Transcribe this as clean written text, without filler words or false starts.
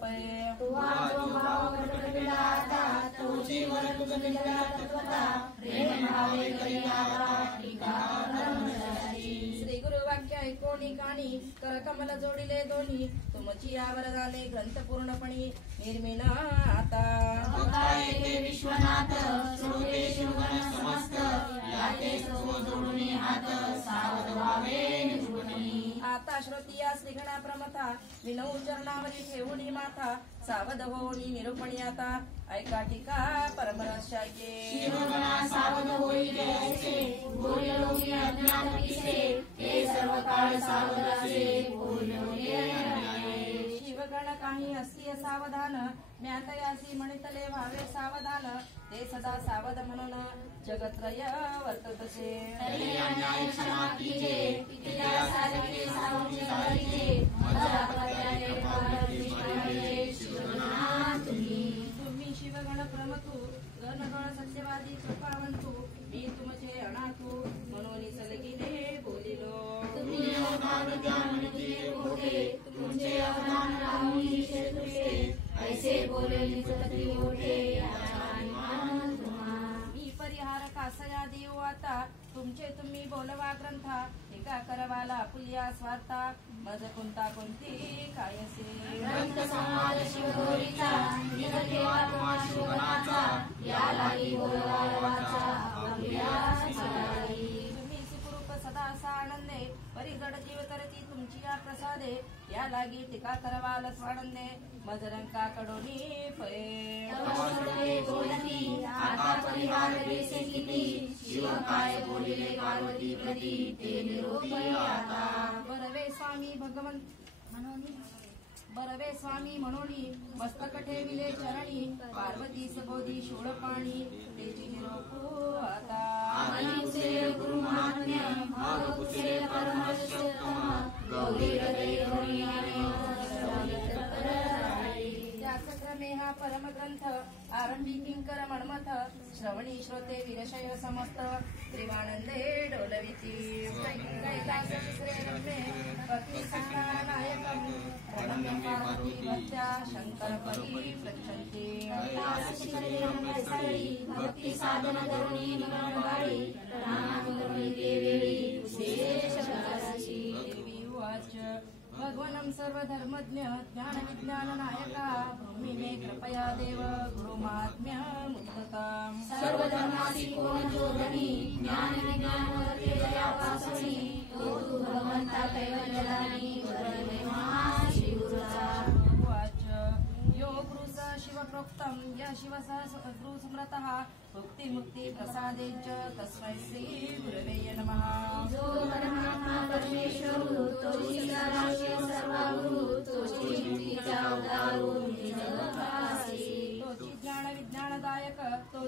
पै तुवा जो भाव प्रकटला आता तुझी वर तुझ निघाला तत्वता प्रेम भावे करी आता टीका धर्मशास्त्री श्री गुरु वाक्य ऐकोणी काणी कर कमल जोडिले दोन्ही तुमची यावर झाले ग्रंथ पूर्णपणे निर्मिण आता भक्ताये विश्वनाथ श्रोते शिवगण समस्त याते सर्व जोडून हात सावध व्हावे निपुणी आता श्रोतिया श्रीगणा प्रमथा विनऊ चरणावरी ठेवणी माथा सावध होणी निरूपणी आता ऐका टीका परमरस्याचे शिवगणा सावध होई जैसे बोलिलोगी अज्ञान पिसे हे सर्व काळ सावध असे बोलिलोगी शिवगण काही असती सावधान ज्ञातयासी म्हणितले व्हावे सावधान ते सदा सावध म्हणून जगत्रय वर्ततसे तरी अन्याय क्षमा कीजे तिला सारखे सावधी सारीजे मजा पत्याने पारदृष्टाये शिवगणा तुम्ही शिवगण प्रमतु गणगण सत्यवादी कृपावंतु मी तुमचे अनाथू म्हणून सलगिने बोलिलो तुम्ही अवधान त्या म्हणते होते तुमचे अवधान राहुनी शेतुषे ऐसे बोले निजती होते मी परिहार कासया देऊ आता तुमचे तुम्ही बोलवा ग्रंथा टीका करवाला पुलिया स्वार्था मज कोणता कोणती कायसे ग्रंथ संवाद शिवगौरीचा निज ठेवा तुम्हा शिवगणाचा या लागी बोलवा वाचा अभ्यास चालागी तुम्ही सुखरूप सदा असा आनंदे परिजड जीव करती तुमची या प्रसादे या लागी टीका करवाल स्वानंदे मजरंका कडोनी फळे सर्वे बोलती आता परिहार देसे किती शिव काय बोलिले पार्वती प्रती ते निरोपी आता बरवे स्वामी भगवंत बरवे स्वामी म्हणोनी मस्तक ठेविले चरणी पार्वती सबोधी शोळपाणी तेची निरोपो आता आदिसे गुरु महात्म्य भाव कुशे परमर्षोत्तम गौरी हृदय गौरी क्रमे हा परमग्रंथ आरंभी किंकर मन्मथ श्रवणी श्रोते विरशय समस्त त्रिवानंदे डोलविती शंकर परी प्रक्षन्ते भक्ती साधन करुणी मनोगाळी प्रणामी देवी विशेष देवी उवाच भगवनं सर्वधर्मज्ञ ज्ञान विज्ञान नायका भूमि मे कृपया देव गुरु महात्म्य मुक्तताम् सर्वधर्मासी कोण जो धनी ज्ञान विज्ञान वरते दया पासणी तो तू भगवंता कैवल्यदानी वरदे महाश्री गुरुचा उवाच यो गुरुस शिवप्रोक्तं य शिवसः गुरु स्मृतः भुक्ति मुक्ति प्रसादे च तस्मै श्री गुरवे नमः जो परमात्मा परमेश्वर तो सदाशिव सर्वगुरु तो मुक्तीचा अवतार